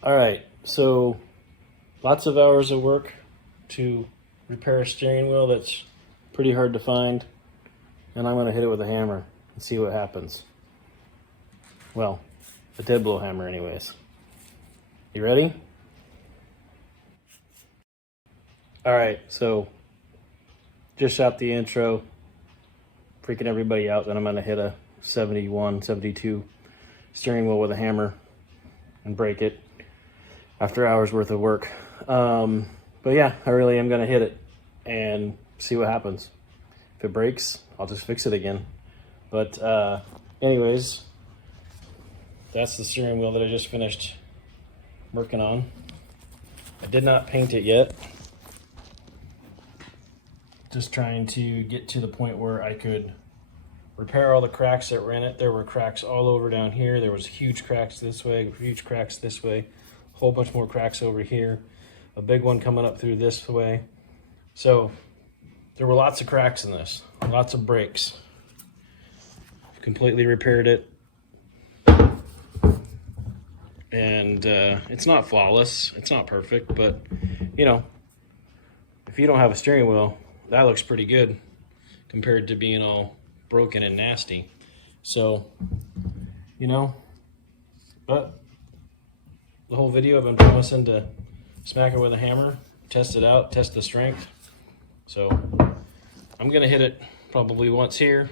All right, so lots of hours of work to repair a steering wheel that's pretty hard to find, and I'm gonna hit it with a hammer and see what happens. Well, a dead blow hammer anyways. You ready? All right, so just shot the intro, freaking everybody out, then I'm gonna hit a 71, 72 steering wheel with a hammer and break it after hours worth of work. But yeah, I really am gonna hit it and see what happens. If it breaks, I'll just fix it again. But anyways, that's the steering wheel that I just finished working on. I did not paint it yet. Just trying to get to the point where I could repair all the cracks that were in it. There were cracks all over down here. There was huge cracks this way, huge cracks this way, a whole bunch more cracks over here, a big one coming up through this way. So there were lots of cracks in this, lots of breaks. Completely repaired it. And it's not flawless, it's not perfect, but you know, if you don't have a steering wheel, that looks pretty good compared to being all broken and nasty. So, you know, but the whole video I've been promising to smack it with a hammer, test it out, test the strength. So I'm gonna hit it probably once here,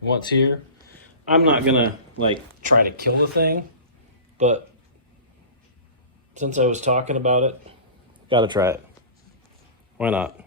once here. I'm not gonna like try to kill the thing, but since I was talking about it, gotta try it. Why not?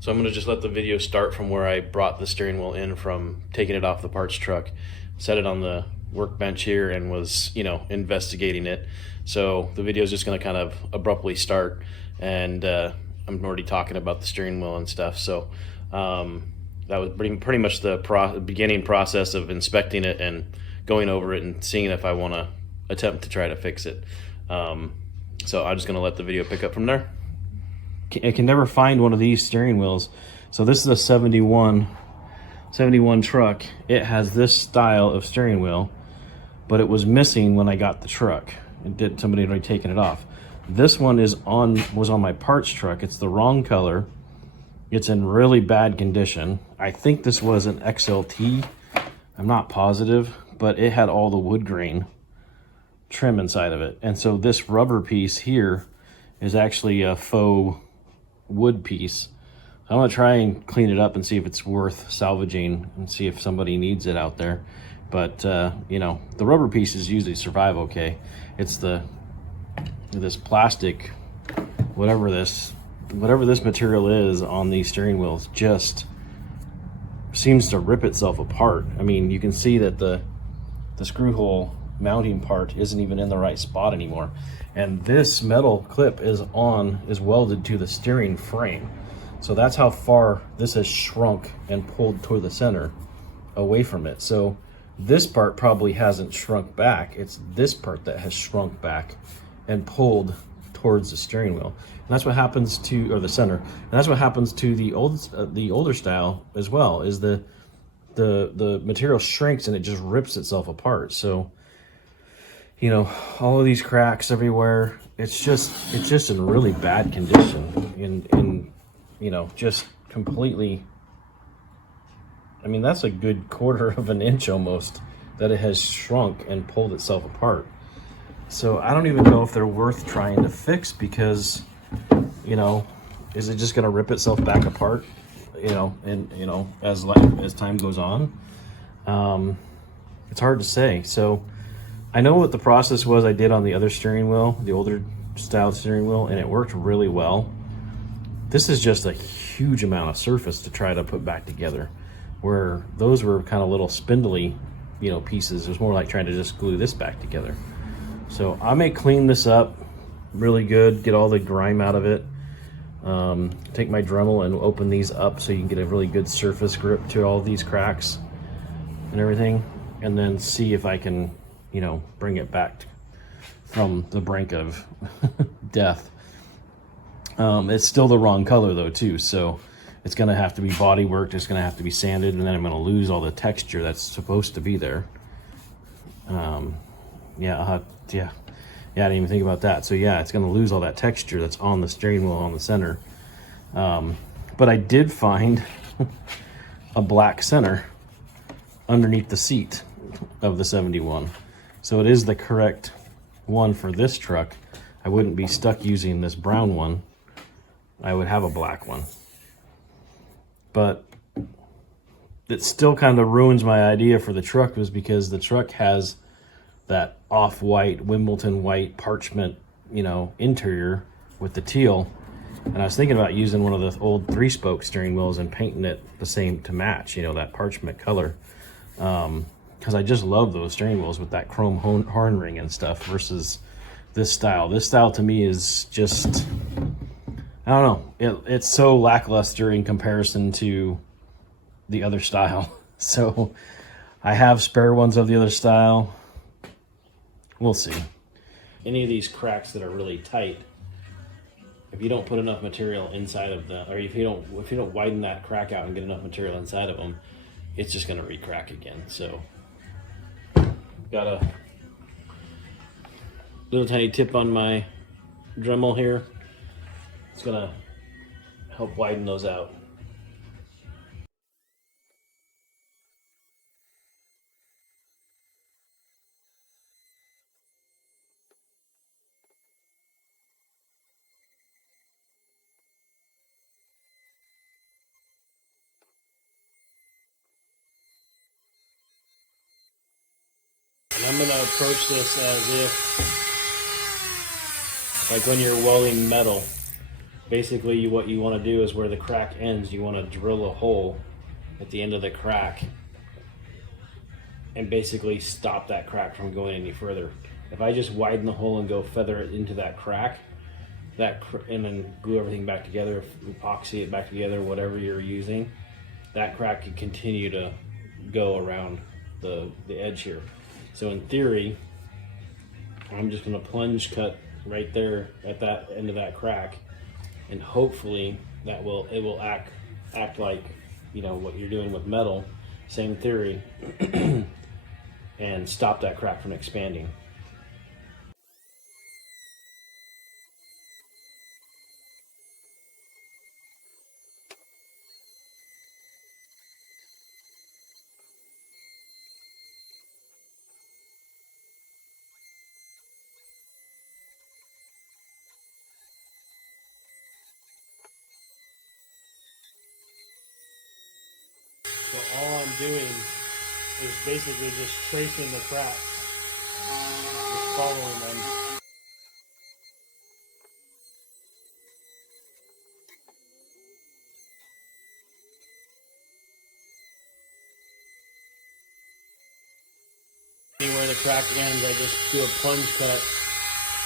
So I'm gonna just let the video start from where I brought the steering wheel in from taking it off the parts truck, set it on the workbench here and was, you know, investigating it. So the video is just gonna kind of abruptly start, and I'm already talking about the steering wheel and stuff. So that was pretty much the beginning process of inspecting it and going over it and seeing if I wanna attempt to try to fix it. So I'm just gonna let the video pick up from there. I can never find one of these steering wheels. So this is a 71 truck. It has this style of steering wheel, but it was missing when I got the truck. Somebody had already taken it off. This one was on my parts truck. It's the wrong color. It's in really bad condition. I think this was an XLT. I'm not positive, but it had all the wood grain trim inside of it. And so this rubber piece here is actually a faux wood piece. I'm gonna try and clean it up and see if it's worth salvaging and see if somebody needs it out there. But you know, the rubber pieces usually survive okay. It's this plastic, whatever this material is on these steering wheels, just seems to rip itself apart. I mean, you can see that the screw hole mounting part isn't even in the right spot anymore. And this metal clip is welded to the steering frame. So that's how far this has shrunk and pulled toward the center away from it. So this part probably hasn't shrunk back. It's this part that has shrunk back and pulled towards the steering wheel. And that's what happens to, or the center. And that's what happens to the older style as well, is the material shrinks and it just rips itself apart. So, you know, all of these cracks everywhere, it's just in really bad condition, in you know, just completely. I mean, that's a good quarter of an inch almost that it has shrunk and pulled itself apart. So I don't even know if they're worth trying to fix, because, you know, is it just gonna rip itself back apart, you know, and you know, as time goes on? It's hard to say. So I know what the process was I did on the other steering wheel, the older style steering wheel, and it worked really well. This is just a huge amount of surface to try to put back together, where those were kind of little spindly, you know, pieces. It was more like trying to just glue this back together. So I may clean this up really good, get all the grime out of it, take my Dremel and open these up so you can get a really good surface grip to all these cracks and everything, and then see if I can, you know, bring it back from the brink of death. It's still the wrong color though too, so it's gonna have to be body worked, it's gonna have to be sanded, and then I'm gonna lose all the texture that's supposed to be there. Yeah, Yeah, I didn't even think about that. So yeah, it's gonna lose all that texture that's on the steering wheel on the center. But I did find a black center underneath the seat of the 71. So it is the correct one for this truck. I wouldn't be stuck using this brown one. I would have a black one. But it still kind of ruins my idea for the truck, was because the truck has that off-white Wimbledon white parchment, you know, interior with the teal. And I was thinking about using one of the old 3-spoke steering wheels and painting it the same to match, you know, that parchment color. Because I just love those steering wheels with that chrome horn ring and stuff versus this style. This style to me is just, I don't know, it's so lackluster in comparison to the other style. So I have spare ones of the other style. We'll see. Any of these cracks that are really tight, if you don't put enough material inside of them, or if you don't widen that crack out and get enough material inside of them, it's just going to re-crack again. So got a little tiny tip on my Dremel here. It's going to help widen those out. And I'm going to approach this as if, like when you're welding metal, basically what you want to do is where the crack ends, you want to drill a hole at the end of the crack and basically stop that crack from going any further. If I just widen the hole and go feather it into that crack, and then glue everything back together, epoxy it back together, whatever you're using, that crack could continue to go around the edge here. So in theory, I'm just going to plunge cut right there at that end of that crack, and hopefully it will act like, you know, what you're doing with metal, same theory, and stop that crack from expanding. So all I'm doing is basically just tracing the cracks, just following them. Anywhere the crack ends, I just do a plunge cut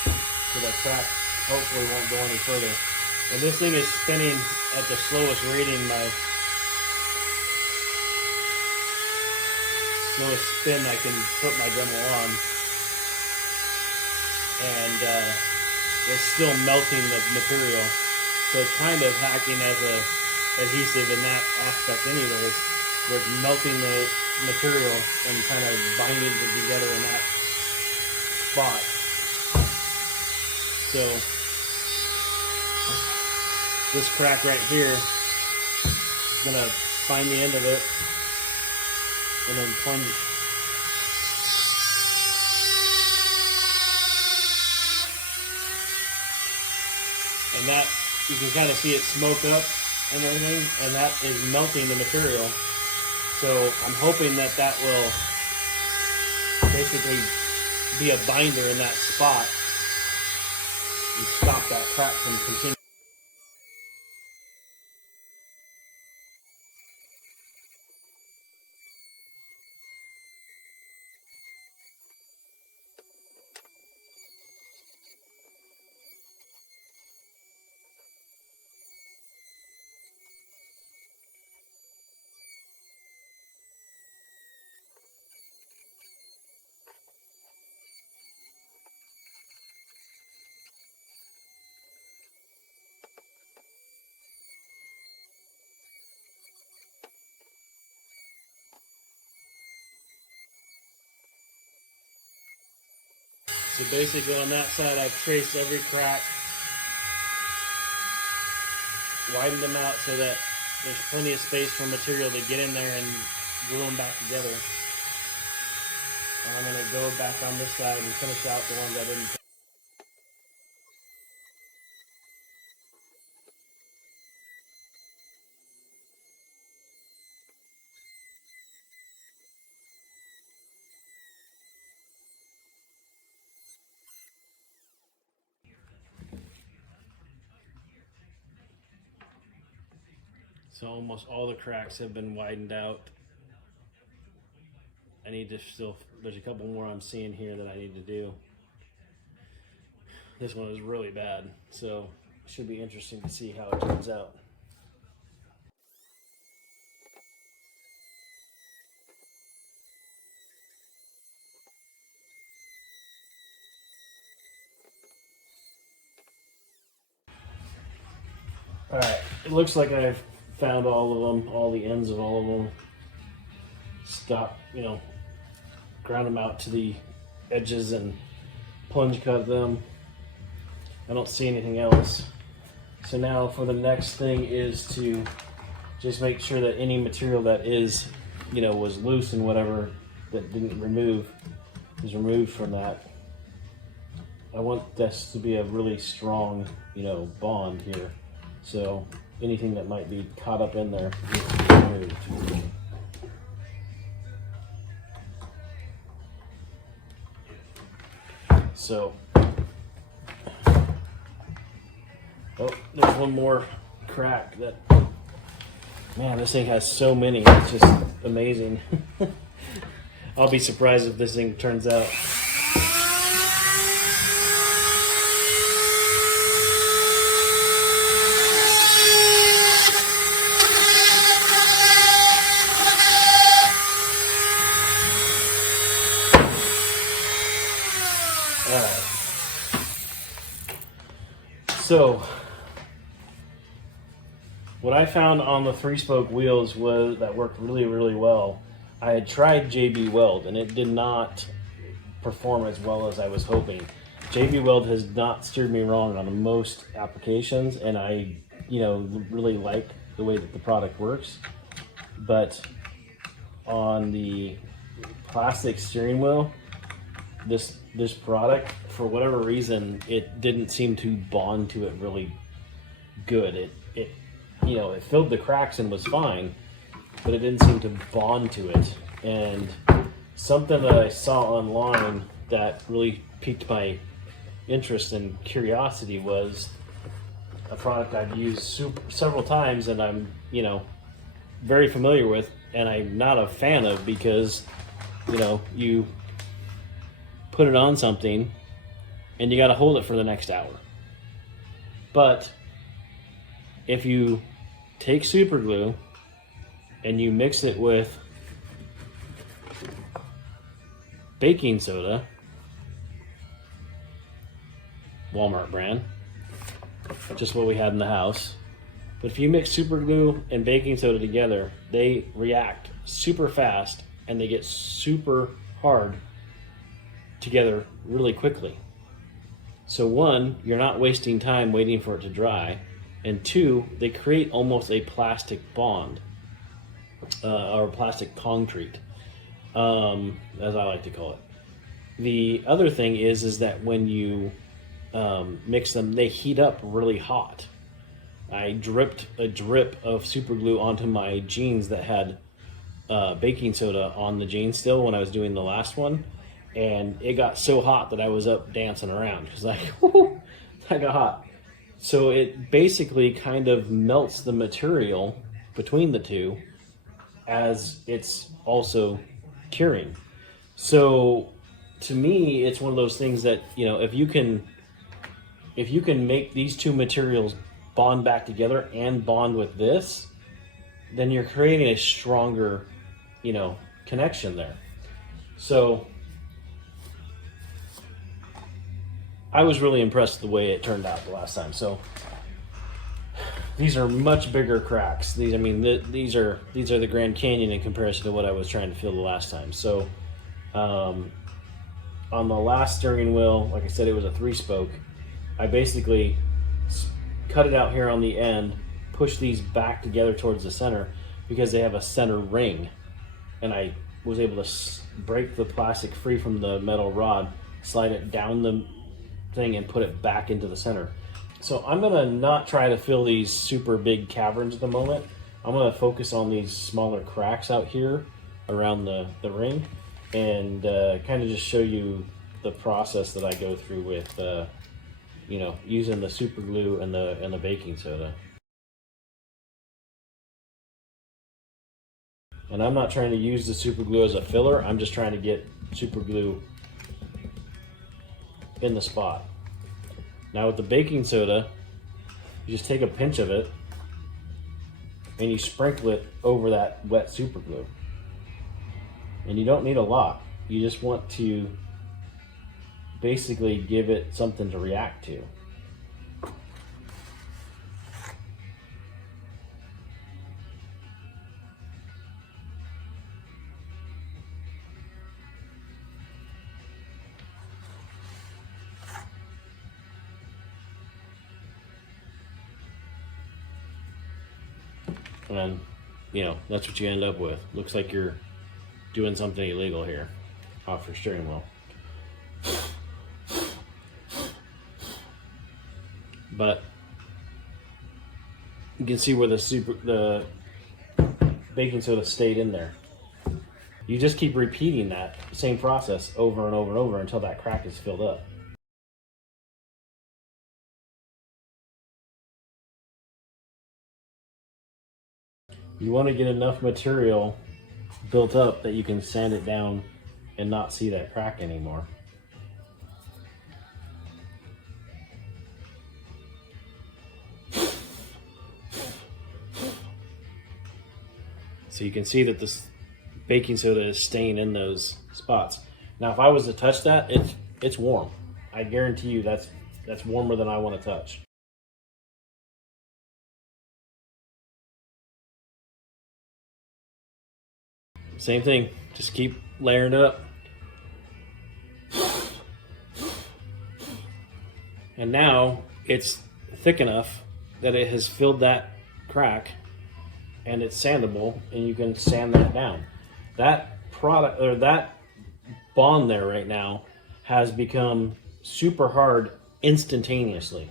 so that crack hopefully won't go any further. And this thing is spinning at the slowest rating, my slowest spin I can put my Dremel on, and it's still melting the material. So it's kind of acting as a adhesive in that aspect anyways, where it's melting the material and kind of binding it together in that spot. So this crack right here is gonna find the end of it and then plunge. And that, you can kind of see it smoke up and everything, and that is melting the material. So I'm hoping that will basically be a binder in that spot and stop that crack from continuing. So basically on that side, I've traced every crack, widened them out so that there's plenty of space for material to get in there and glue them back together. And I'm going to go back on this side and finish out the ones I didn't. So almost all the cracks have been widened out. I need to still, there's a couple more I'm seeing here that I need to do. This one is really bad, so it should be interesting to see how it turns out. All right, it looks like I've found all of them, all the ends of all of them. Stop, ground them out to the edges and plunge cut them. I don't see anything else. So now for the next thing is to just make sure that any material that is, was loose and whatever that didn't remove is removed from that. I want this to be a really strong, bond here. So anything that might be caught up in there needs to be removed. So, oh, there's one more crack that, man, this thing has so many, it's just amazing. I'll be surprised if this thing turns out. So, what I found on the 3-spoke wheels was that worked really, really well. I had tried JB Weld and it did not perform as well as I was hoping. JB Weld has not steered me wrong on most applications, and I, really like the way that the product works. But on the plastic steering wheel, this product, for whatever reason, it didn't seem to bond to it really good. It filled the cracks and was fine, but it didn't seem to bond to it. And something that I saw online that really piqued my interest and curiosity was a product I've used several times and I'm, very familiar with, and I'm not a fan of because, you put it on something and you got to hold it for the next hour. But if you take super glue and you mix it with baking soda, Walmart brand, just what we had in the house. But if you mix super glue and baking soda together, they react super fast and they get super hard together really quickly. So one, you're not wasting time waiting for it to dry, and two, they create almost a plastic bond, or plastic concrete, as I like to call it. The other thing is that when you mix them, they heat up really hot. I dripped a drip of super glue onto my jeans that had baking soda on the jeans still when I was doing the last one. And it got so hot that I was up dancing around because I got hot. So it basically kind of melts the material between the two as it's also curing. So to me, it's one of those things that, if you can make these two materials bond back together and bond with this, then you're creating a stronger, connection there. So I was really impressed with the way it turned out the last time. So these are much bigger cracks. These are the Grand Canyon in comparison to what I was trying to fill the last time. So on the last steering wheel, like I said, it was a 3-spoke. I basically cut it out here on the end, push these back together towards the center because they have a center ring, and I was able to break the plastic free from the metal rod, slide it down the thing, and put it back into the center. So I'm gonna not try to fill these super big caverns at the moment. I'm gonna focus on these smaller cracks out here around the ring, and kind of just show you the process that I go through with you know, using the super glue and the baking soda. And I'm not trying to use the super glue as a filler, I'm just trying to get super glue in the spot. Now with the baking soda, you just take a pinch of it and you sprinkle it over that wet super glue. And you don't need a lot. You just want to basically give it something to react to. And, you know, that's what you end up with. Looks like you're doing something illegal here off your steering wheel. But you can see where the baking soda stayed in there. You just keep repeating that same process over and over and over until that crack is filled up. You want to get enough material built up that you can sand it down and not see that crack anymore. So you can see that this baking soda is staying in those spots. Now if I was to touch that, it's warm. I guarantee you that's warmer than I want to touch. Same thing, just keep layering it up. And now it's thick enough that it has filled that crack and it's sandable, and you can sand that down. That product, or that bond there right now, has become super hard instantaneously.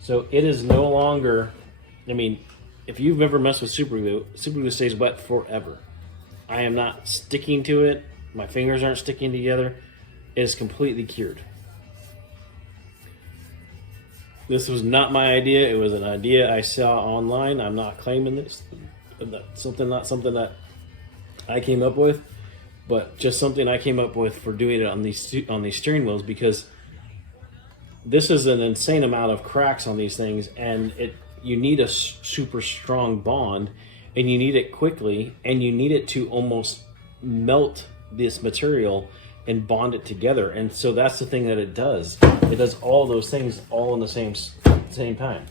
So it is no longer, I mean, if you've ever messed with super glue stays wet forever. I am not sticking to it. My fingers aren't sticking together. It is completely cured. This was not my idea. It was an idea I saw online. I'm not claiming this. That's not something that I came up with, but just something I came up with for doing it on these steering wheels, because this is an insane amount of cracks on these things, and you need a super strong bond, and you need it quickly, and you need it to almost melt this material and bond it together. And so that's the thing that it does. It does all those things all in the same time.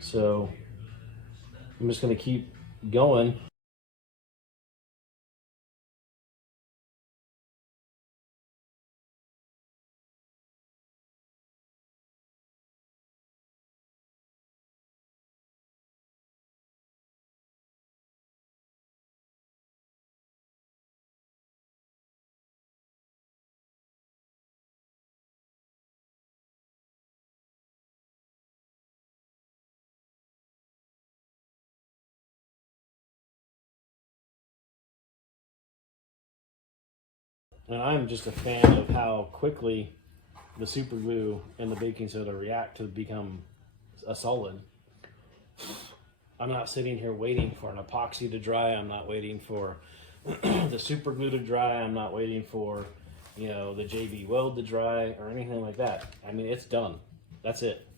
So I'm just going to keep going. And I'm just a fan of how quickly the super glue and the baking soda react to become a solid. I'm not sitting here waiting for an epoxy to dry. I'm not waiting for the super glue to dry. I'm not waiting for, you know, the JB Weld to dry or anything like that. I mean, it's done. That's it.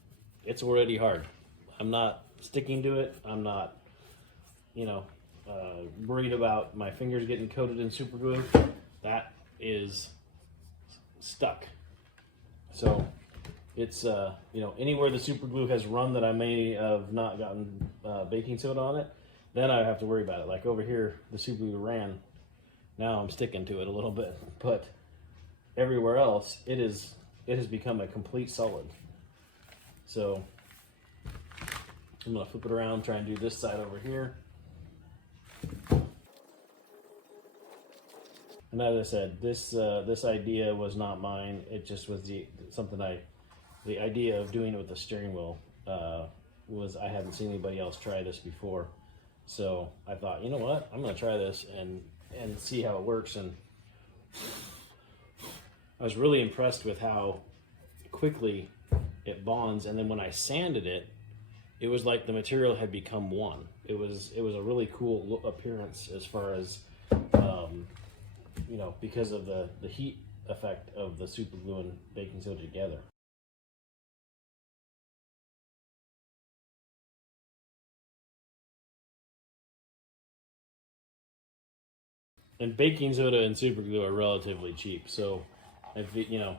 It's already hard. I'm not sticking to it. I'm not, you know, worried about my fingers getting coated in super glue. That is stuck. So it's you know, anywhere the super glue has run that I may have not gotten baking soda on it, then I have to worry about it. Like over here, the super glue ran. Now I'm sticking to it a little bit, but everywhere else, it has become a complete solid. So I'm gonna flip it around, try and do this side over here. And as I said, this idea was not mine. It just was the idea of doing it with the steering wheel was I hadn't seen anybody else try this before. So I thought, you know what, I'm gonna try this and see how it works. And I was really impressed with how quickly it bonds. And then when I sanded it, it was like the material had become one. It was a really cool appearance as far as you know, because of the heat effect of the super glue and baking soda together. And baking soda and super glue are relatively cheap, so if you know,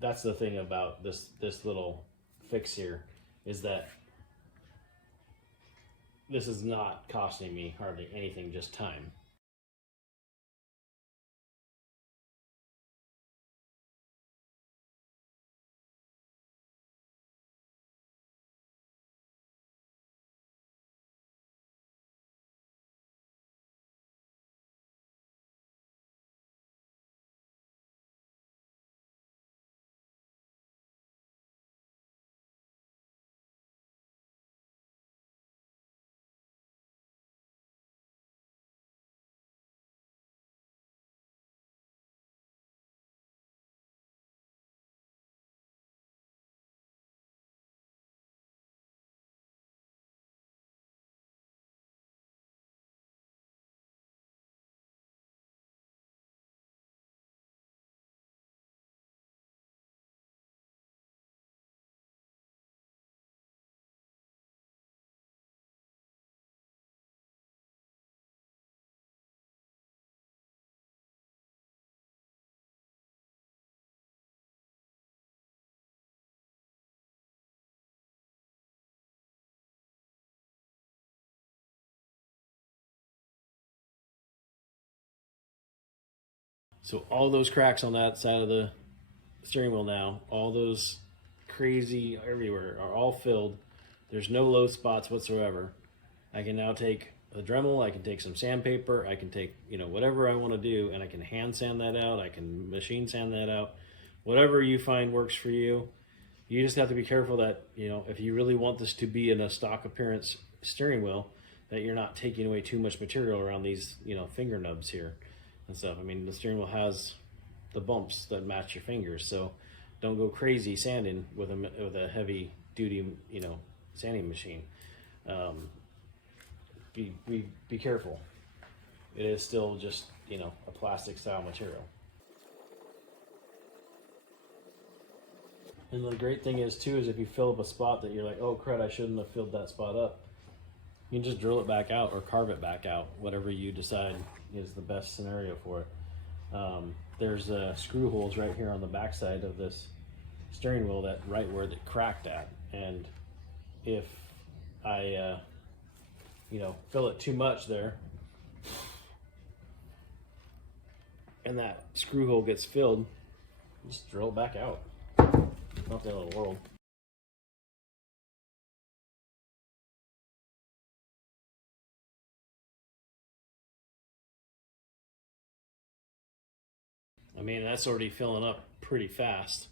that's the thing about this little fix here, is that this is not costing me hardly anything, just time. So all those cracks on that side of the steering wheel now, all those crazy everywhere, are all filled. There's no low spots whatsoever. I can now take a Dremel, I can take some sandpaper, I can take, you know, whatever I want to do, and I can hand sand that out, I can machine sand that out. Whatever you find works for you. You just have to be careful that, you know, if you really want this to be in a stock appearance steering wheel, that you're not taking away too much material around these, you know, finger nubs here and stuff. I mean, the steering wheel has the bumps that match your fingers, so don't go crazy sanding with a heavy duty, you know, sanding machine. Be careful. It is still just, you know, a plastic style material. And the great thing is too, is if you fill up a spot that you're like, oh crud, I shouldn't have filled that spot up, you can just drill it back out or carve it back out, whatever you decide is the best scenario for it. There's screw holes right here on the backside of this steering wheel, that right where it cracked at, and if I you know, fill it too much there and that screw hole gets filled, just drill it back out. Not the end of the world. I mean, that's already filling up pretty fast.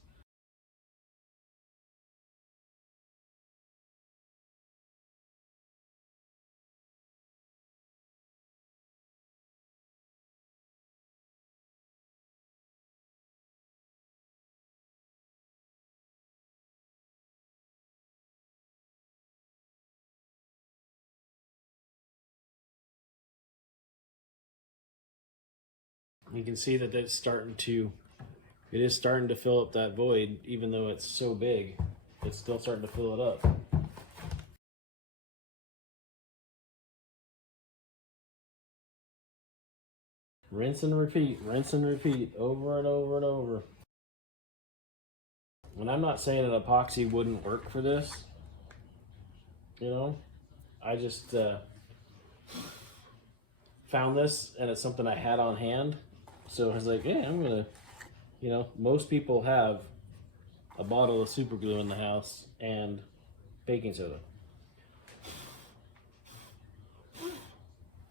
You can see that it's starting to, it is starting to fill up that void, even though it's so big, it's still starting to fill it up. Rinse and repeat over and over and over. And I'm not saying an epoxy wouldn't work for this, you know, I just found this and it's something I had on hand. So I was like, yeah, I'm gonna You know, most people have a bottle of super glue in the house and baking soda.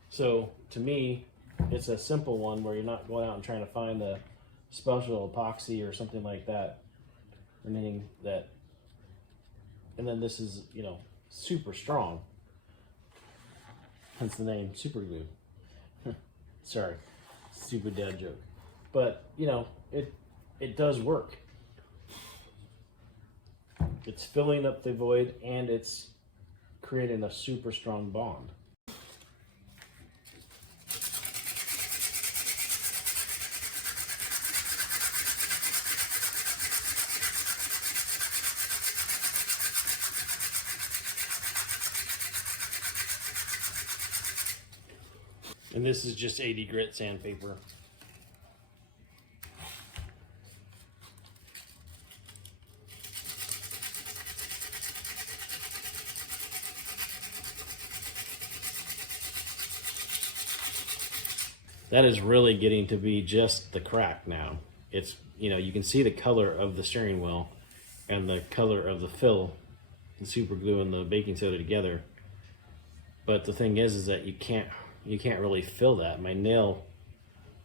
So to me, it's a simple one where you're not going out and trying to find a special epoxy or something like that. Anything that, and then this is, you know, super strong. Hence the name super glue. Sorry, stupid dad joke. But you know, it does work. It's filling up the void and it's creating a super strong bond. And this is just 80 grit sandpaper. That is really getting to be just the crack now. It's, you know, you can see the color of the steering wheel and the color of the fill, the super glue and the baking soda together. But the thing is that you can't really feel that. My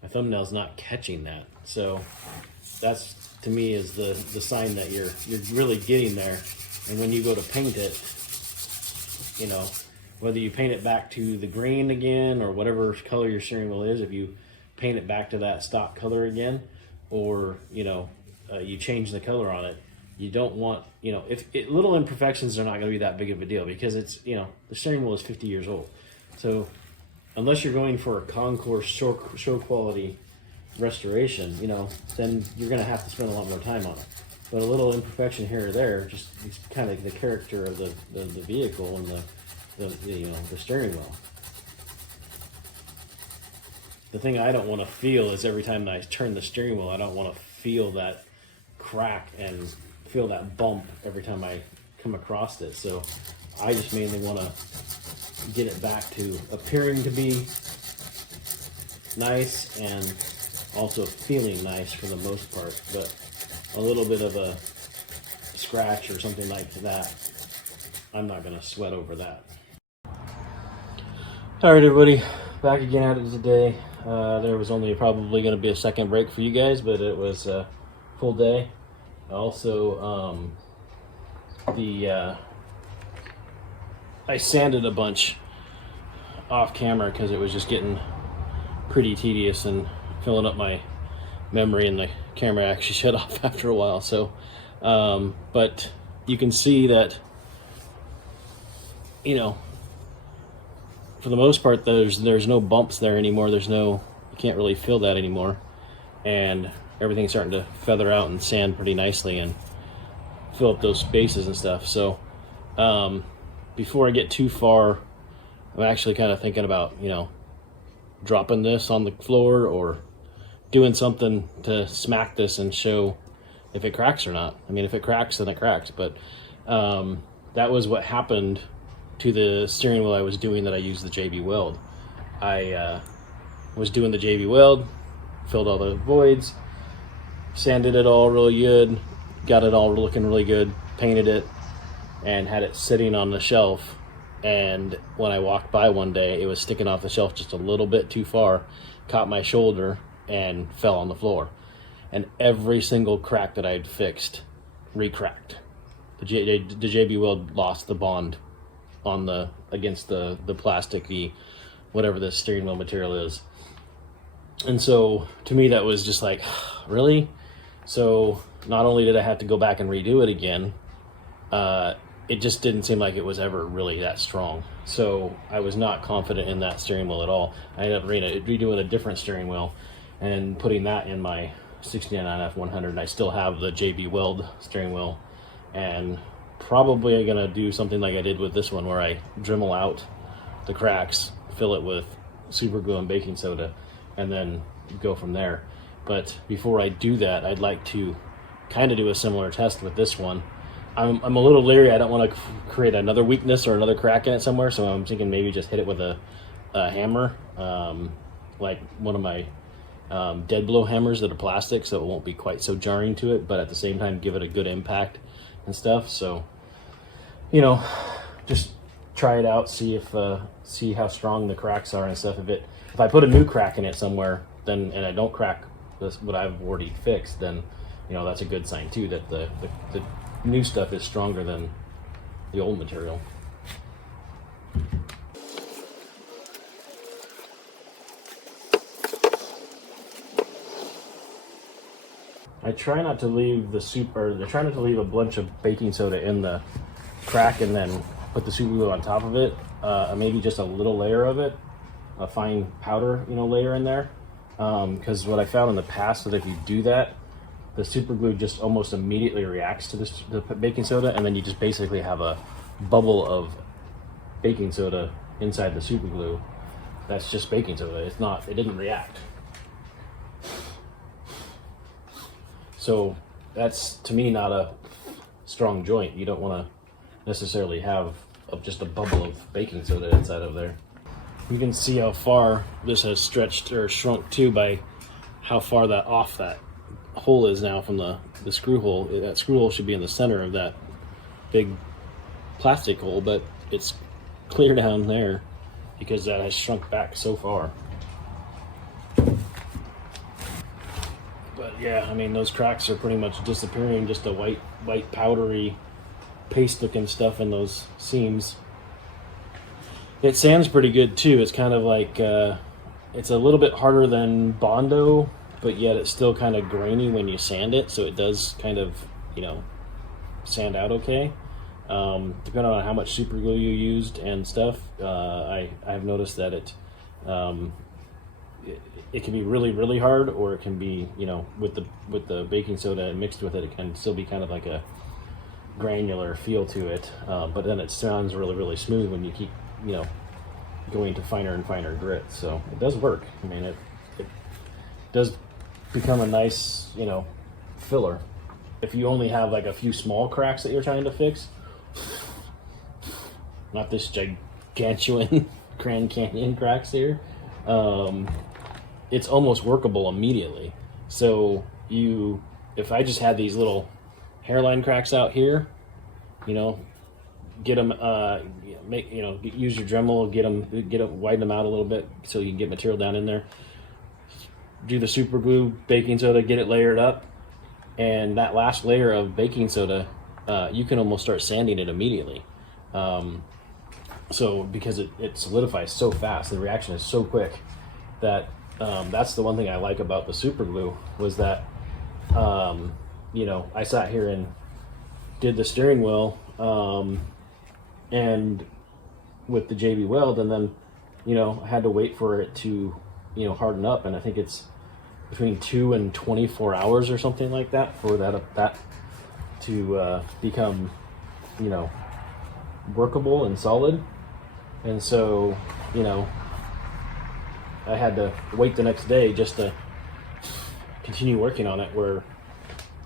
thumbnail's not catching that. So that's, to me, is the sign that you're really getting there. And when you go to paint it, you know, whether you paint it back to the green again or whatever color your steering wheel is, if you paint it back to that stock color again, or, you know, you change the color on it, you don't want, you know, little imperfections are not going to be that big of a deal, because it's, you know, the steering wheel is 50 years old. So unless you're going for a concours show quality restoration, you know, then you're going to have to spend a lot more time on it. But a little imperfection here or there, just it's kind of the character of the vehicle and the you know, the steering wheel. The thing I don't want to feel is every time I turn the steering wheel, I don't want to feel that crack and feel that bump every time I come across it. So I just mainly want to get it back to appearing to be nice and also feeling nice for the most part. But a little bit of a scratch or something like that, I'm not going to sweat over that. All right, everybody, back again at it today. There was only probably going to be a second break for you guys, but it was a full day. Also, I sanded a bunch off camera because it was just getting pretty tedious and filling up my memory, and the camera actually shut off after a while. So, but you can see that, you know, for the most part, there's no bumps there anymore. You can't really feel that anymore, and everything's starting to feather out and sand pretty nicely and fill up those spaces and stuff. So before I get too far, I'm actually kind of thinking about, you know, dropping this on the floor or doing something to smack this and show if it cracks or not. I mean, if it cracks, then it cracks. But that was what happened to the steering wheel I was doing, that I used the JB Weld. I was doing the JB Weld, filled all the voids, sanded it all really good, got it all looking really good, painted it, and had it sitting on the shelf. And when I walked by one day, it was sticking off the shelf just a little bit too far, caught my shoulder and fell on the floor. And every single crack that I'd fixed re-cracked. The JB Weld lost the bond on against the plasticky, whatever this steering wheel material is. And so to me, that was just like, really? So not only did I have to go back and redo it again, it just didn't seem like it was ever really that strong. So I was not confident in that steering wheel at all. I ended up redoing a different steering wheel and putting that in my 69 F100. And I still have the JB Weld steering wheel, and probably I'm gonna do something like I did with this one, where I Dremel out the cracks, fill it with super glue and baking soda, and then go from there. But before I do that, I'd like to kind of do a similar test with this one. I'm a little leery. I don't want to create another weakness or another crack in it somewhere, so I'm thinking maybe just hit it with a hammer, like one of my dead blow hammers that are plastic, so it won't be quite so jarring to it, but at the same time give it a good impact and stuff. So, you know, just try it out, see how strong the cracks are and stuff. If I put a new crack in it somewhere, then and I don't crack what I've already fixed, then you know that's a good sign too that the new stuff is stronger than the old material. I try not to leave I try not to leave a bunch of baking soda in the crack and then put the super glue on top of it. Maybe just a little layer of it, a fine powder, layer in there. Because what I found in the past that if you do that, the super glue just almost immediately reacts to the baking soda, and then you just basically have a bubble of baking soda inside the super glue. That's just baking soda. It didn't react. So that's, to me, not a strong joint. You don't want to necessarily have just a bubble of baking soda inside of there. You can see how far this has stretched or shrunk too by how far that hole is now from the screw hole. That screw hole should be in the center of that big plastic hole, but it's clear down there because that has shrunk back so far. But yeah, I mean, those cracks are pretty much disappearing, just a white powdery paste looking stuff in those seams. It sands pretty good too. It's kind of like it's a little bit harder than Bondo, but yet it's still kind of grainy when you sand it, so it does kind of sand out okay. Depending on how much super glue you used and stuff, I've noticed that it can be really hard, or it can be, with the baking soda mixed with it, it can still be kind of like a granular feel to it. But then it sounds really smooth when you keep, going to finer and finer grit. So it does work. I mean, it does become a nice, filler. If you only have like a few small cracks that you're trying to fix, not this gigantuan Grand Canyon cracks here, it's almost workable immediately. So if I just had these little hairline cracks out here, get them, use your Dremel, get them, widen them out a little bit so you can get material down in there. Do the super glue, baking soda, get it layered up, and that last layer of baking soda, you can almost start sanding it immediately. So because it solidifies so fast, the reaction is so quick that that's the one thing I like about the super glue was that I sat here and did the steering wheel and with the JB Weld, and then I had to wait for it to harden up, and I think it's between 2 and 24 hours or something like that for that to become workable and solid. And so I had to wait the next day just to continue working on it, where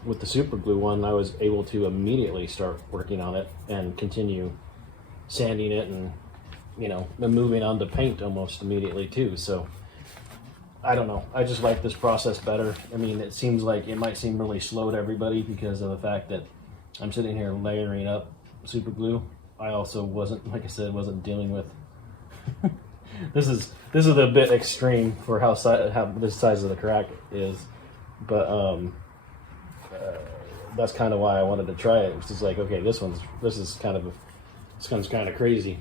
with the super glue one I was able to immediately start working on it and continue sanding it and moving on to paint almost immediately too. So I don't know, I just like this process better. I mean, it seems like it might seem really slow to everybody because of the fact that I'm sitting here layering up super glue. I also wasn't, like I said, dealing with this is a bit extreme for how this size of the crack is, but that's kind of why I wanted to try it. It was just like, okay, this is kind of crazy.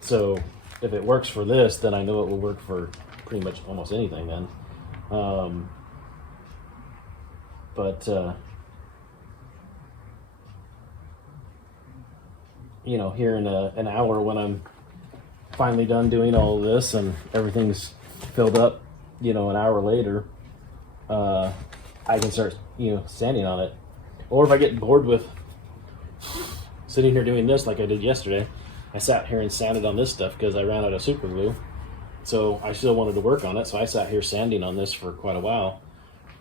So if it works for this, then I know it will work for pretty much almost anything then. Here in an hour, when I'm finally done doing all of this and everything's filled up, an hour later, I can start, sanding on it. Or if I get bored with sitting here doing this like I did yesterday, I sat here and sanded on this stuff because I ran out of super glue. So I still wanted to work on it, so I sat here sanding on this for quite a while.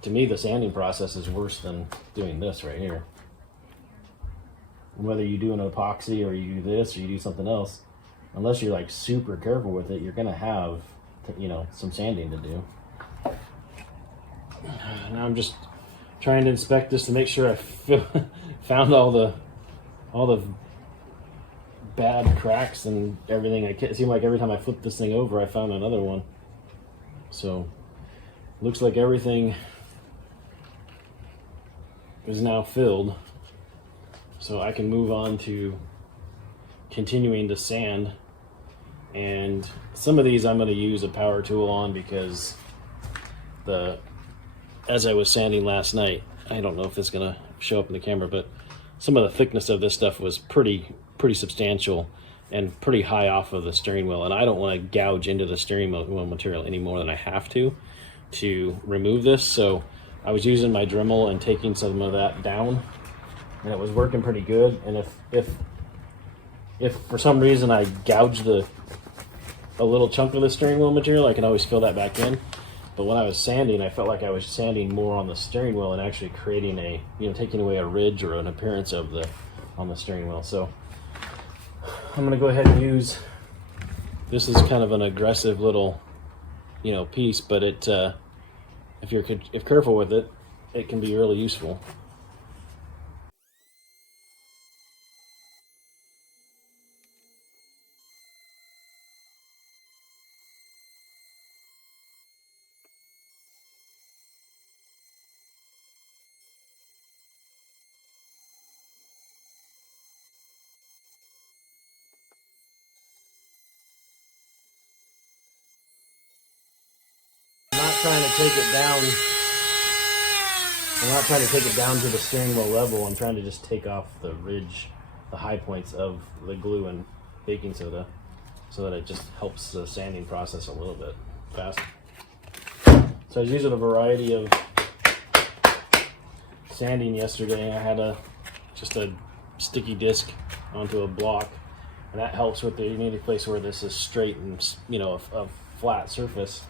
To me, the sanding process is worse than doing this right here. Whether you do an epoxy or you do this or you do something else, unless you're like super careful with it, you're gonna have, you know, some sanding to do. Now I'm just trying to inspect this to make sure I found all the bad cracks and everything. It seemed like every time I flipped this thing over, I found another one. So looks like everything is now filled, so I can move on to continuing to sand. And some of these I'm going to use a power tool on, because as I was sanding last night, I don't know if it's going to show up in the camera, but some of the thickness of this stuff was pretty substantial and pretty high off of the steering wheel, and I don't want to gouge into the steering wheel material any more than I have to remove this. So I was using my Dremel and taking some of that down, and it was working pretty good. And if for some reason I gouged a little chunk of the steering wheel material, I can always fill that back in. But when I was sanding, I felt like I was sanding more on the steering wheel and actually creating a, you know, taking away a ridge or an appearance of on the steering wheel. So I'm gonna go ahead and use, this is kind of an aggressive little, you know, piece, but it, if careful with it, it can be really useful. Trying to take it down. I'm not trying to take it down to the steering wheel level. I'm trying to just take off the ridge, the high points of the glue and baking soda, so that it just helps the sanding process a little bit faster. So I was using a variety of sanding yesterday. I had just a sticky disc onto a block, and that helps with you need a place where this is straight and, you know, a flat surface.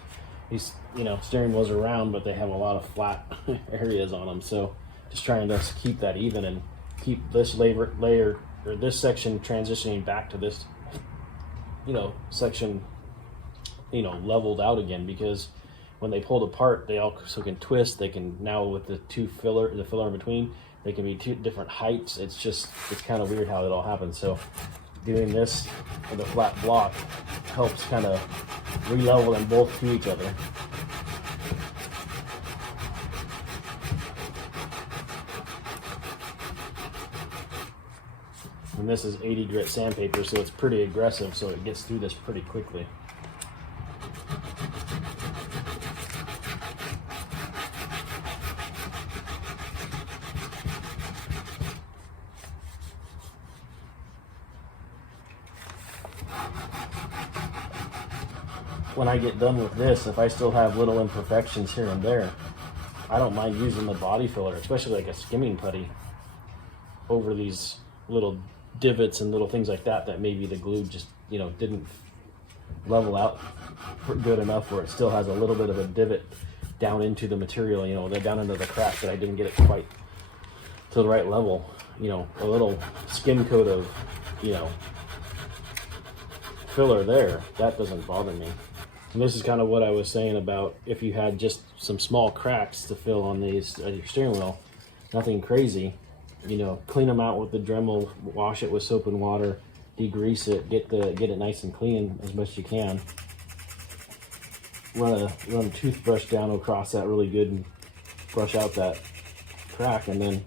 These, you know, steering wheels are round, but they have a lot of flat areas on them. So just trying to keep that even and keep this layer or this section transitioning back to this, you know, section, you know, leveled out again, because when they pulled apart, they also can twist. They can now, with the filler in between, they can be two different heights. It's kind of weird how it all happens. So doing this with a flat block helps kind of re-level them both to each other. And this is 80 grit sandpaper, so it's pretty aggressive, so it gets through this pretty quickly. When I get done with this, if I still have little imperfections here and there, I don't mind using the body filler, especially like a skimming putty, over these little divots and little things like that maybe the glue just, you know, didn't level out good enough, where it still has a little bit of a divot down into the material, you know, down into the crack, that I didn't get it quite to the right level. You know, a little skim coat of, you know, filler there, that doesn't bother me. And this is kind of what I was saying about if you had just some small cracks to fill on these your steering wheel, nothing crazy, you know, clean them out with the Dremel, wash it with soap and water, degrease it, get it nice and clean as much as you can. Run a toothbrush down across that really good and brush out that crack, and then,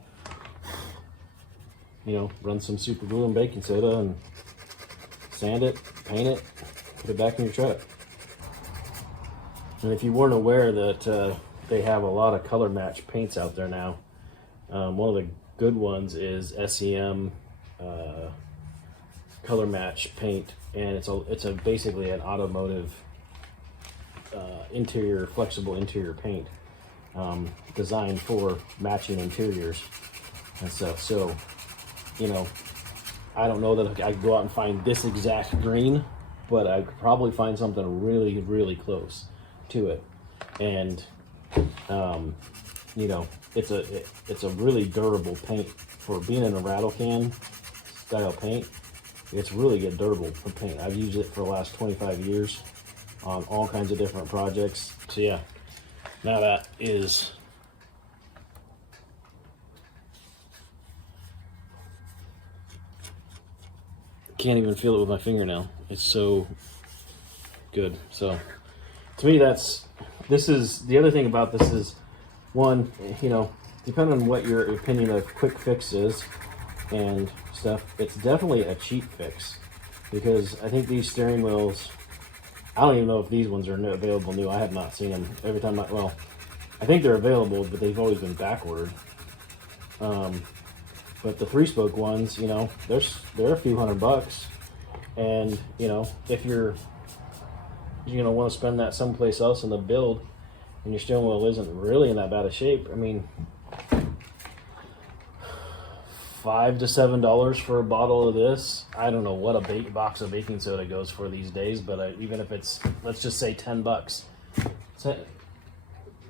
you know, run some super glue and baking soda and sand it, paint it, put it back in your truck. And if you weren't aware that they have a lot of color match paints out there now, one of the good ones is SEM color match paint, and it's basically an automotive flexible interior paint designed for matching interiors and stuff. So, you know, I don't know that I could go out and find this exact green, but I could probably find something really, really close to it. And you know, it's a really durable paint for being in a rattle can style paint. It's really good durable for paint. I've used it for the last 25 years on all kinds of different projects. So yeah, now that is can't even feel it with my fingernail. It's so good. So to me, this is the other thing about this is, one, you know, depending on what your opinion of quick fix is and stuff, it's definitely a cheap fix, because I think these steering wheels, I don't even know if these ones are available new. I have not seen them. Every time well, I think they're available, but they've always been backward. But the 3-spoke ones, you know, they're a few $100, and you know, if you're want to spend that someplace else in the build, and your steering wheel isn't really in that bad of shape, I mean, $5 to $7 for a bottle of this. I don't know what a box of baking soda goes for these days, but even if it's, let's just say $10, $16,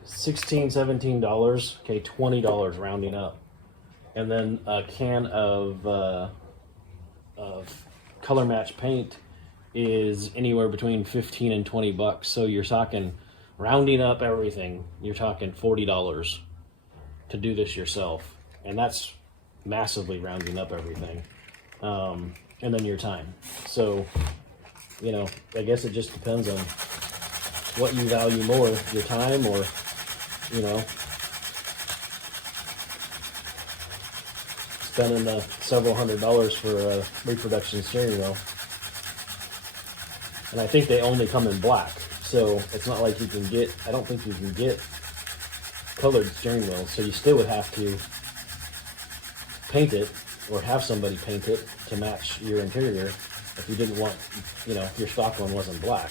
$17, okay, $20 rounding up. And then a can of color match paint is anywhere between 15 and 20 bucks. So you're talking, rounding up everything, you're talking $40 to do this yourself. And that's massively rounding up everything. And then your time. So, you know, I guess it just depends on what you value more, your time, or, you know, spending several $100s for a reproduction steering wheel. And I think they only come in black, so it's not like you can get, I don't think you can get colored steering wheels, so you still would have to paint it or have somebody paint it to match your interior if you didn't want, you know, your stock one wasn't black.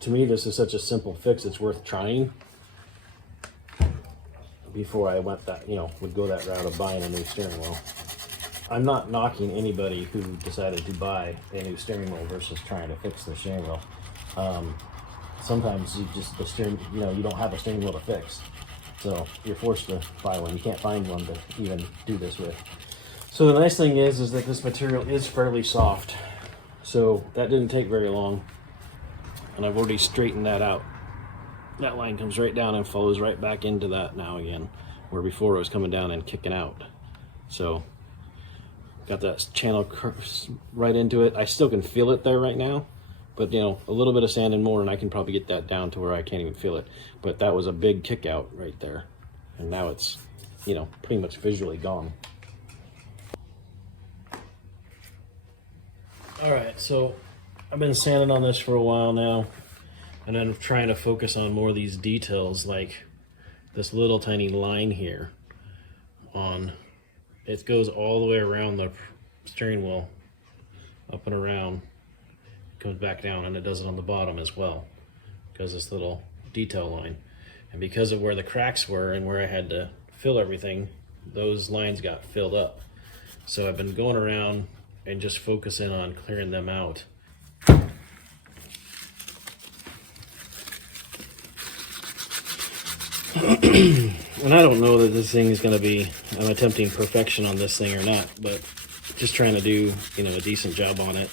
To me, this is such a simple fix, it's worth trying before I went that, you know, would go that route of buying a new steering wheel. I'm not knocking anybody who decided to buy a new steering wheel versus trying to fix their steering wheel. Sometimes you just, you know, you don't have a steering wheel to fix, so you're forced to buy one. You can't find one to even do this with. So the nice thing is that this material is fairly soft, so that didn't take very long. And I've already straightened that out. That line comes right down and follows right back into that now again, where before it was coming down and kicking out. So got that channel right into it. I still can feel it there right now, but you know, a little bit of sand and more and I can probably get that down to where I can't even feel it. But that was a big kick out right there. And now it's, you know, pretty much visually gone. All right, so I've been sanding on this for a while now, and I'm trying to focus on more of these details, like this little tiny line here on, it goes all the way around the steering wheel, up and around, comes back down, and it does it on the bottom as well, because this little detail line. And because of where the cracks were and where I had to fill everything, those lines got filled up. So I've been going around and just focusing on clearing them out. And I don't know that this thing is going to be, I'm attempting perfection on this thing or not, but just trying to do, you know, a decent job on it.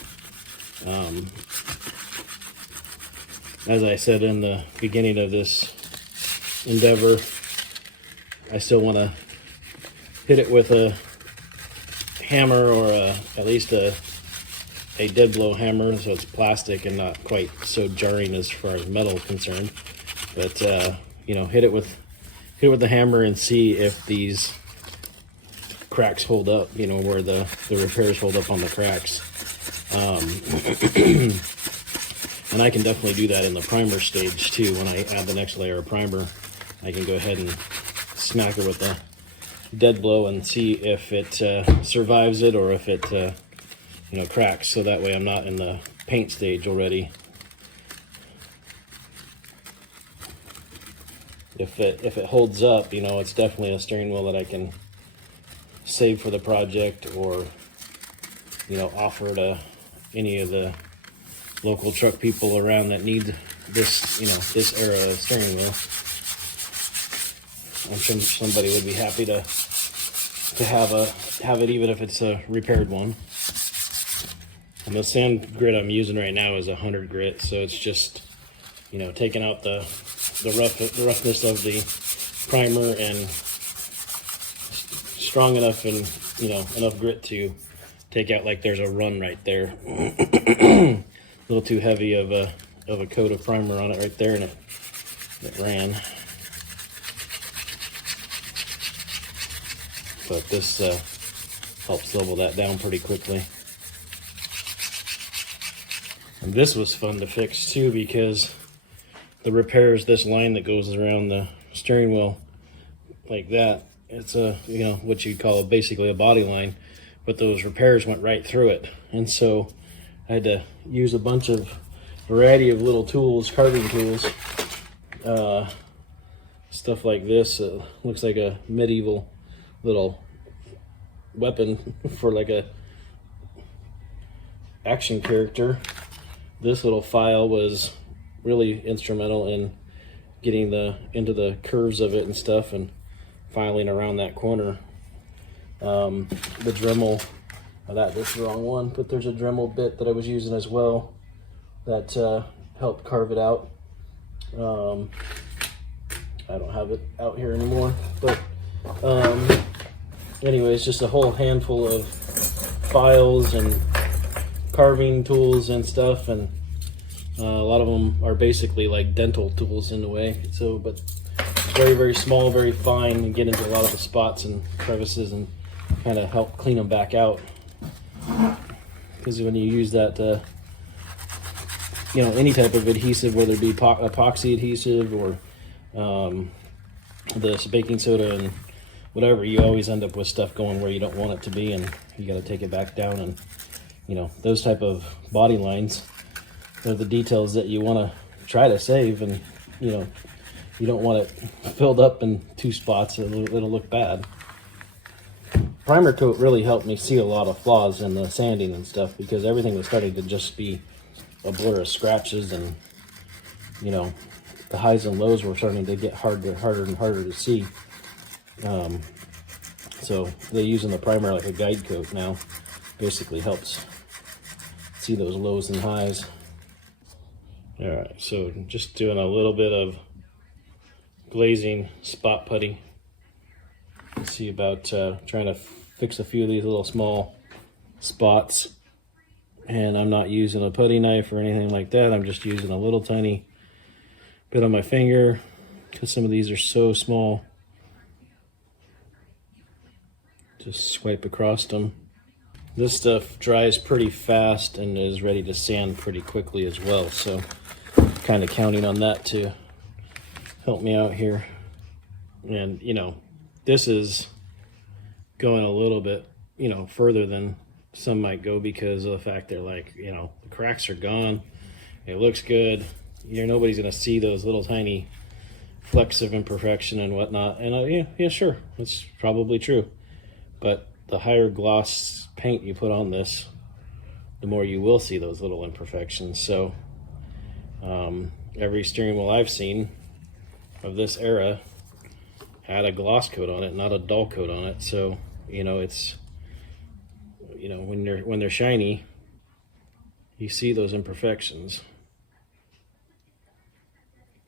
As I said in the beginning of this endeavor, I still want to hit it with a hammer, or at least a dead blow hammer, so it's plastic and not quite so jarring as far as metal is concerned. But you know, hit it with the hammer and see if these cracks hold up, you know, where the repairs hold up on the cracks. And I can definitely do that in the primer stage too. When I add the next layer of primer, I can go ahead and smack it with a dead blow and see if it survives it, or if it you know, cracks, so that way I'm not in the paint stage already. If it holds up, you know, it's definitely a steering wheel that I can save for the project, or, you know, offer to any of the local truck people around that need this, you know, this era of steering wheel. I'm sure somebody would be happy to have it, even if it's a repaired one. And the sand grit I'm using right now is 100 grit, so it's just, you know, taking out the roughness of the primer and strong enough and, you know, enough grit to take out, like there's a run right there. A little too heavy of a coat of primer on it right there, and it ran. But this helps level that down pretty quickly. And this was fun to fix too, because the repairs, this line that goes around the steering wheel like that, it's a, you know, what you'd call basically a body line, but those repairs went right through it. And so I had to use a variety of little tools, carving tools, stuff like this. Looks like a medieval little weapon for like a action character. This little file was really instrumental in getting into the curves of it and stuff, and filing around that corner. The Dremel, that's the wrong one, but there's a Dremel bit that I was using as well that helped carve it out. I don't have it out here anymore, but anyways, just a whole handful of files and carving tools and stuff, and a lot of them are basically like dental tools in a way. So, but very, very small, very fine, and get into a lot of the spots and crevices and kind of help clean them back out. Because when you use that, you know, any type of adhesive, whether it be epoxy adhesive or this baking soda and whatever, you always end up with stuff going where you don't want it to be, and you got to take it back down. And you know, those type of body lines are the details that you want to try to save, and you know, you don't want it filled up in two spots. It'll look bad. Primer coat really helped me see a lot of flaws in the sanding and stuff, because everything was starting to just be a blur of scratches, and you know, the highs and lows were starting to get harder and harder to see. So they're using the primer like a guide coat now basically helps see those lows and highs. All right, so just doing a little bit of glazing spot putty. Let's see about trying to fix a few of these little small spots. And I'm not using a putty knife or anything like that. I'm just using a little tiny bit on my finger, because some of these are so small. Just swipe across them. This stuff dries pretty fast and is ready to sand pretty quickly as well, so kind of counting on that to help me out here. And you know, this is going a little bit, you know, further than some might go, because of the fact they're like, you know, the cracks are gone, it looks good, nobody's gonna see those little tiny flecks of imperfection and whatnot. And yeah, sure, that's probably true, but the higher gloss paint you put on this, the more you will see those little imperfections. So every steering wheel I've seen of this era had a gloss coat on it, not a dull coat on it. So you know, it's, you know, when they're shiny, you see those imperfections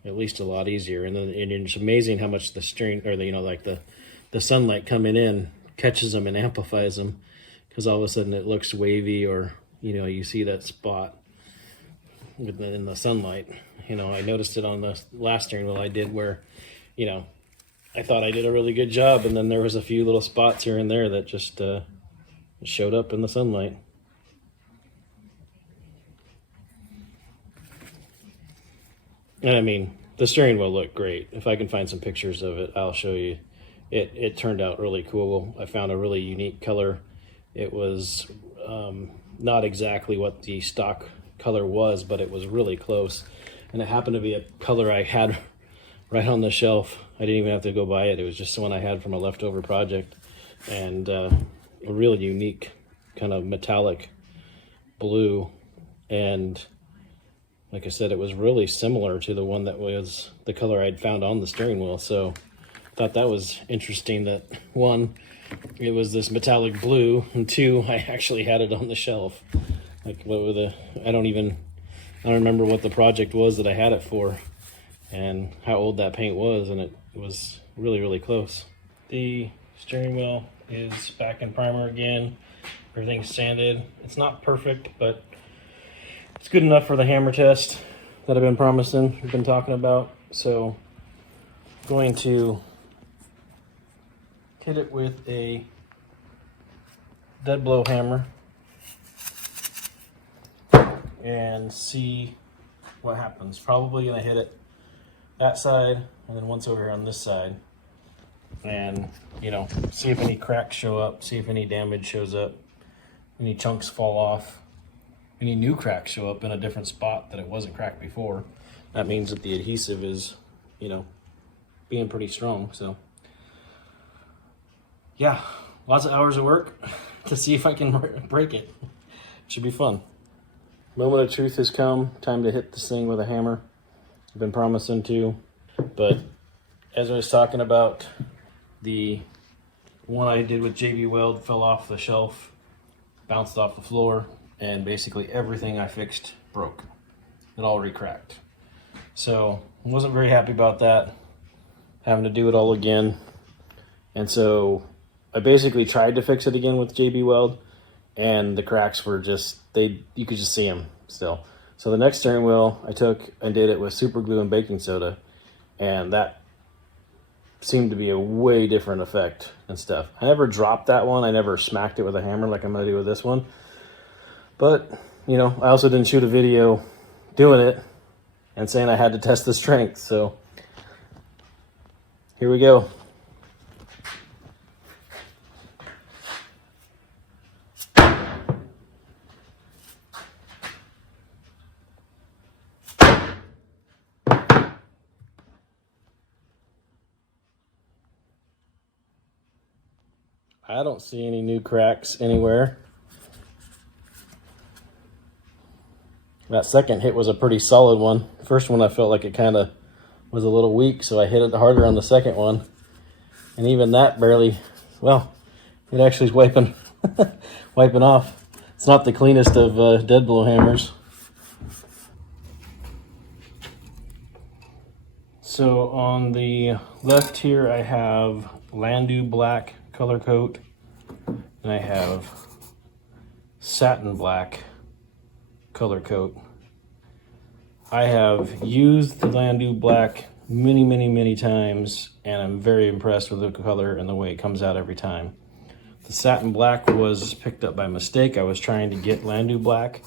at least a lot easier. And then it's amazing how much the steering, or the, you know, like the sunlight coming in catches them and amplifies them, because all of a sudden it looks wavy, or you know, you see that spot in the sunlight. You know, I noticed it on the last steering wheel I did, where, you know, I thought I did a really good job, and then there was a few little spots here and there that just showed up in the sunlight. And I mean, the steering wheel looked great. If I can find some pictures of it, I'll show you. It turned out really cool. I found a really unique color. It was not exactly what the stock color was, but it was really close. And it happened to be a color I had right on the shelf. I didn't even have to go buy it. It was just one I had from a leftover project. And a really unique kind of metallic blue. And like I said, it was really similar to the one that was the color I'd found on the steering wheel. So Thought that was interesting that one, it was this metallic blue, and two, I actually had it on the shelf. Like, what were the, I don't remember what the project was that I had it for and how old that paint was, and it was really, really close. The steering wheel is back in primer again. Everything's sanded. It's not perfect, but it's good enough for the hammer test that I've been promising, I've been talking about. So I'm going to hit it with a dead blow hammer and see what happens. Probably gonna hit it that side and then once over here on this side, and see if any cracks show up, see if any damage shows up, any chunks fall off, any new cracks show up in a different spot that it wasn't cracked before. That means that the adhesive is being pretty strong. So yeah, lots of hours of work to see if I can break it. Should be fun. Moment of truth has come. Time to hit this thing with a hammer. I've been promising to, but as I was talking about, the one I did with JB Weld fell off the shelf, bounced off the floor, and basically everything I fixed broke. It all re-cracked. So I wasn't very happy about that, having to do it all again. And so I basically tried to fix it again with JB Weld, and the cracks were just, you could just see them still. So the next steering wheel I took and did it with super glue and baking soda, and that seemed to be a way different effect and stuff. I never dropped that one. I never smacked it with a hammer like I'm gonna do with this one. But, I also didn't shoot a video doing it and saying I had to test the strength. So here we go. I don't see any new cracks anywhere. That second hit was a pretty solid one. First one I felt like it kind of was a little weak, so I hit it harder on the second one. And even that barely, well, it actually is wiping off. It's not the cleanest of dead blow hammers. So on the left here I have Landu black color coat, and I have satin black color coat. I have used the Landu black many times, and I'm very impressed with the color and the way it comes out every time. The satin black was picked up by mistake. I was trying to get Landu black,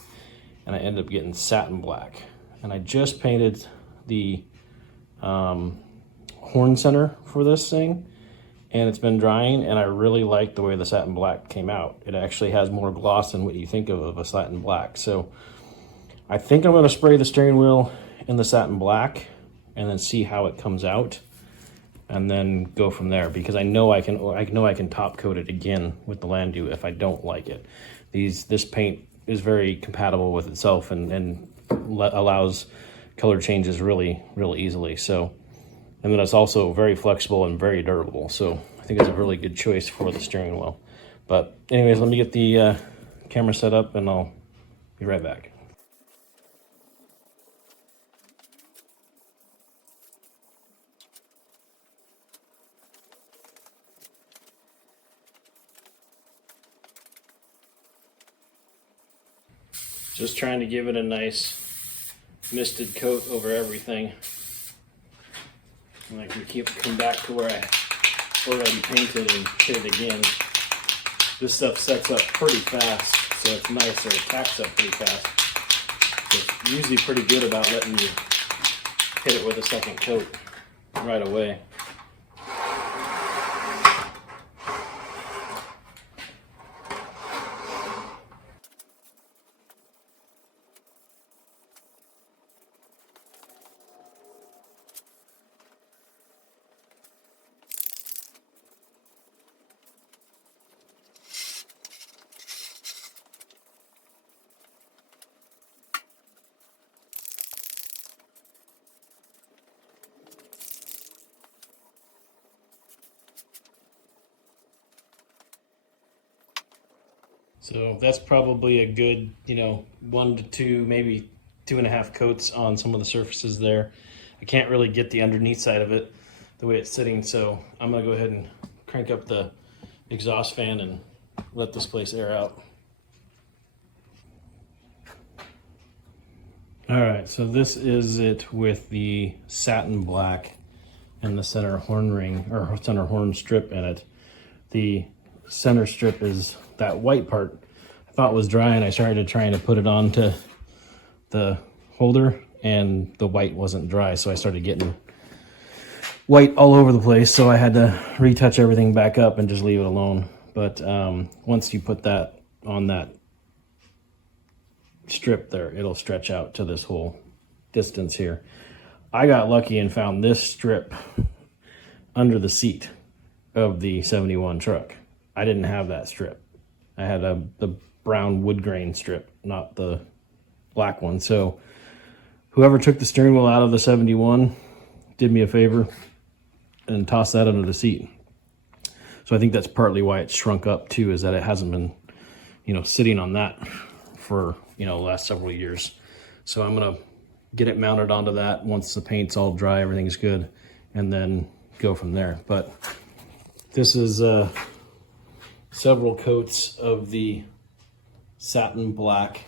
and I ended up getting satin black. And I just painted the horn center for this thing, and it's been drying, and I really like the way the satin black came out. It actually has more gloss than what you think of a satin black. So I think I'm going to spray the steering wheel in the satin black and then see how it comes out, and then go from there, because I know I can top coat it again with the Landu if I don't like it. This paint is very compatible with itself and allows color changes really easily. So, and then it's also very flexible and very durable. So I think it's a really good choice for the steering wheel. But anyways, let me get the camera set up and I'll be right back. Just trying to give it a nice misted coat over everything. And I can come back to where I already painted and hit it again. This stuff sets up pretty fast, so it's nice, or it tacks up pretty fast. It's usually pretty good about letting you hit it with a second coat right away. So that's probably a good, 1 to 2, maybe 2.5 coats on some of the surfaces there. I can't really get the underneath side of it the way it's sitting, so I'm gonna go ahead and crank up the exhaust fan and let this place air out. All right, so this is it with the satin black and the center horn ring, or center horn strip in it. The center strip is that white part I thought was dry, and I started trying to put it onto the holder, and the white wasn't dry, so I started getting white all over the place, so I had to retouch everything back up and just leave it alone. But once you put that on that strip there, it'll stretch out to this whole distance here. I got lucky and found this strip under the seat of the 71 truck. I didn't have that strip. I had the brown wood grain strip, not the black one. So whoever took the steering wheel out of the 71 did me a favor and tossed that under the seat. So I think that's partly why it's shrunk up too, is that it hasn't been, sitting on that for, the last several years. So I'm gonna get it mounted onto that once the paint's all dry, everything's good, and then go from there. But this is several coats of the satin black.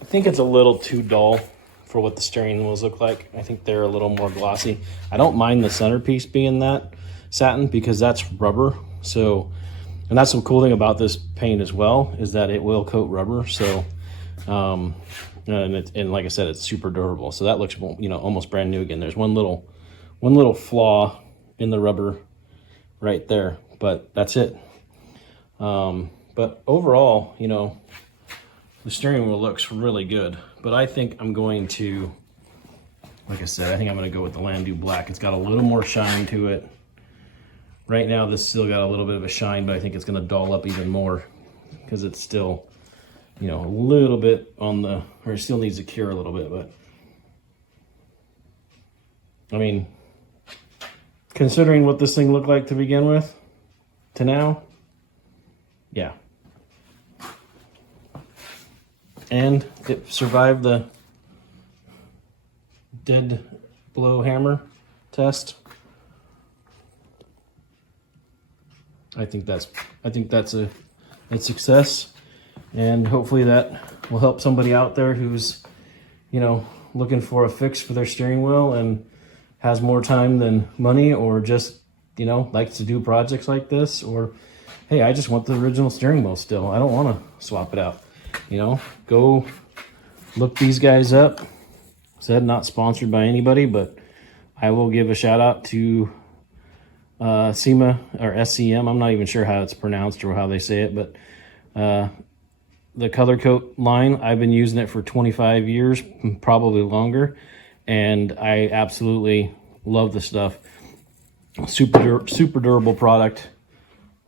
I think it's a little too dull for what the steering wheels look like. I think they're a little more glossy. I don't mind the centerpiece being that satin because that's rubber. So, and that's the cool thing about this paint as well, is that it will coat rubber. So, and like I said, it's super durable. So that looks, almost brand new again. There's one little flaw in the rubber right there, but that's it. But overall, the steering wheel looks really good. But I think I'm going to, like I said, I think I'm going to go with the Landu Black. It's got a little more shine to it. Right now, this still got a little bit of a shine, but I think it's going to dull up even more because it's still, a little bit on the, or it still needs to cure a little bit. But I mean, considering what this thing looked like to begin with, to now, yeah. And it survived the dead blow hammer test. I think that's a success, and hopefully that will help somebody out there who's, looking for a fix for their steering wheel and has more time than money, or just, likes to do projects like this, or hey, I just want the original steering wheel still. I don't want to swap it out. Go look these guys up. Said not sponsored by anybody, but I will give a shout out to SEMA or SCM. I'm not even sure how it's pronounced or how they say it, but the Color Coat line, I've been using it for 25 years, probably longer, and I absolutely love the stuff. Super durable product.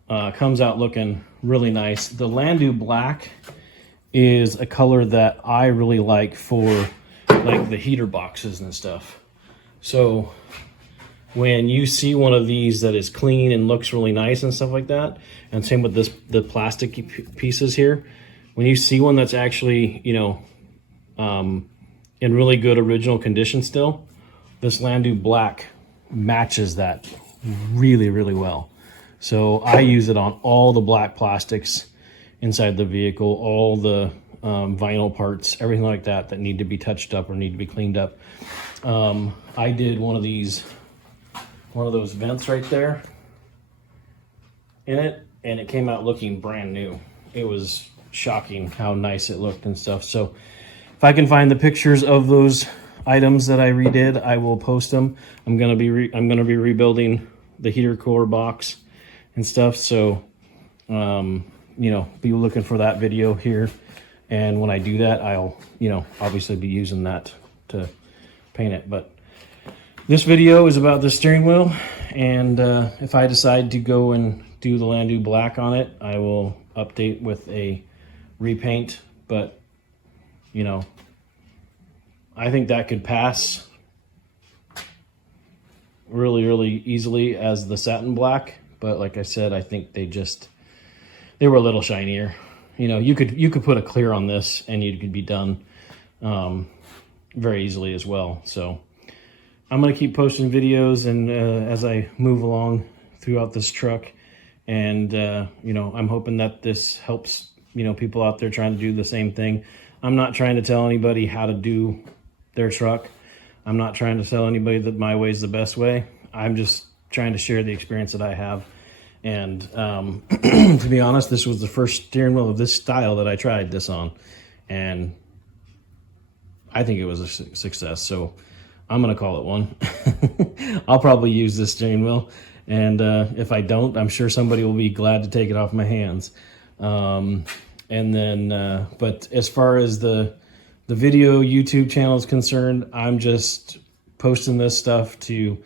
Comes out looking really nice. The Landu Black is a color that I really like for like the heater boxes and stuff. So when you see one of these that is clean and looks really nice and stuff like that, and same with the plastic pieces here, when you see one that's actually, in really good original condition still, this Landu Black matches that really, really well. So I use it on all the black plastics inside the vehicle, all the vinyl parts, everything like that need to be touched up or need to be cleaned up. I did one of those vents right there in it, and it came out looking brand new. It was shocking how nice it looked and stuff. So if I can find the pictures of those items that I redid, I will post them. I'm gonna be rebuilding the heater core box and stuff. So be looking for that video here. And when I do that, I'll, obviously be using that to paint it. But this video is about the steering wheel. And if I decide to go and do the Landu Black on it, I will update with a repaint. But, I think that could pass really, really easily as the satin black. But like I said, I think they they were a little shinier. You know, you could put a clear on this and you could be done very easily as well. So I'm going to keep posting videos and as I move along throughout this truck. And, you know, I'm hoping that this helps, you know, people out there trying to do the same thing. I'm not trying to tell anybody how to do their truck. I'm not trying to tell anybody that my way is the best way. I'm just trying to share the experience that I have. And to be honest, this was the first steering wheel of this style that I tried this on. And I think it was a success. So I'm going to call it one. I'll probably use this steering wheel. And if I don't, I'm sure somebody will be glad to take it off my hands. And then, but as far as the video YouTube channel is concerned, I'm just posting this stuff to,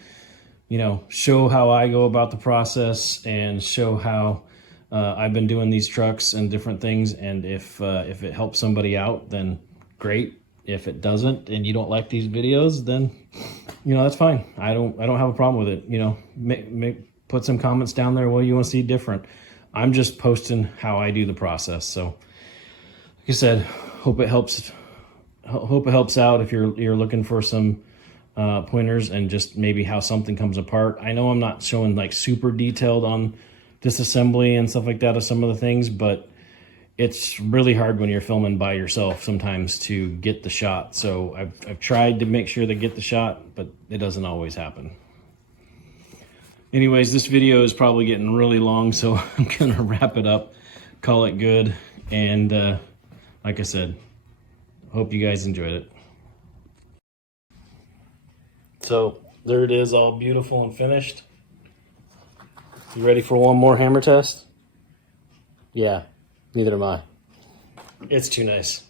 you know, show how I go about the process and show how I've been doing these trucks and different things. And if it helps somebody out, then great. If it doesn't, and you don't like these videos, then, you know, that's fine. I don't have a problem with it. You know, put some comments down there. What do you want to see different? I'm just posting how I do the process. So, like I said, hope it helps. Hope it helps out if you're looking for some pointers and just maybe how something comes apart. I know I'm not showing like super detailed on disassembly and stuff like that of some of the things, but it's really hard when you're filming by yourself sometimes to get the shot. So I've tried to make sure to get the shot, but it doesn't always happen. Anyways, this video is probably getting really long, so I'm gonna wrap it up, call it good, and like I said, hope you guys enjoyed it. So there it is, all beautiful and finished. You ready for one more hammer test? Yeah. Neither am I. It's too nice.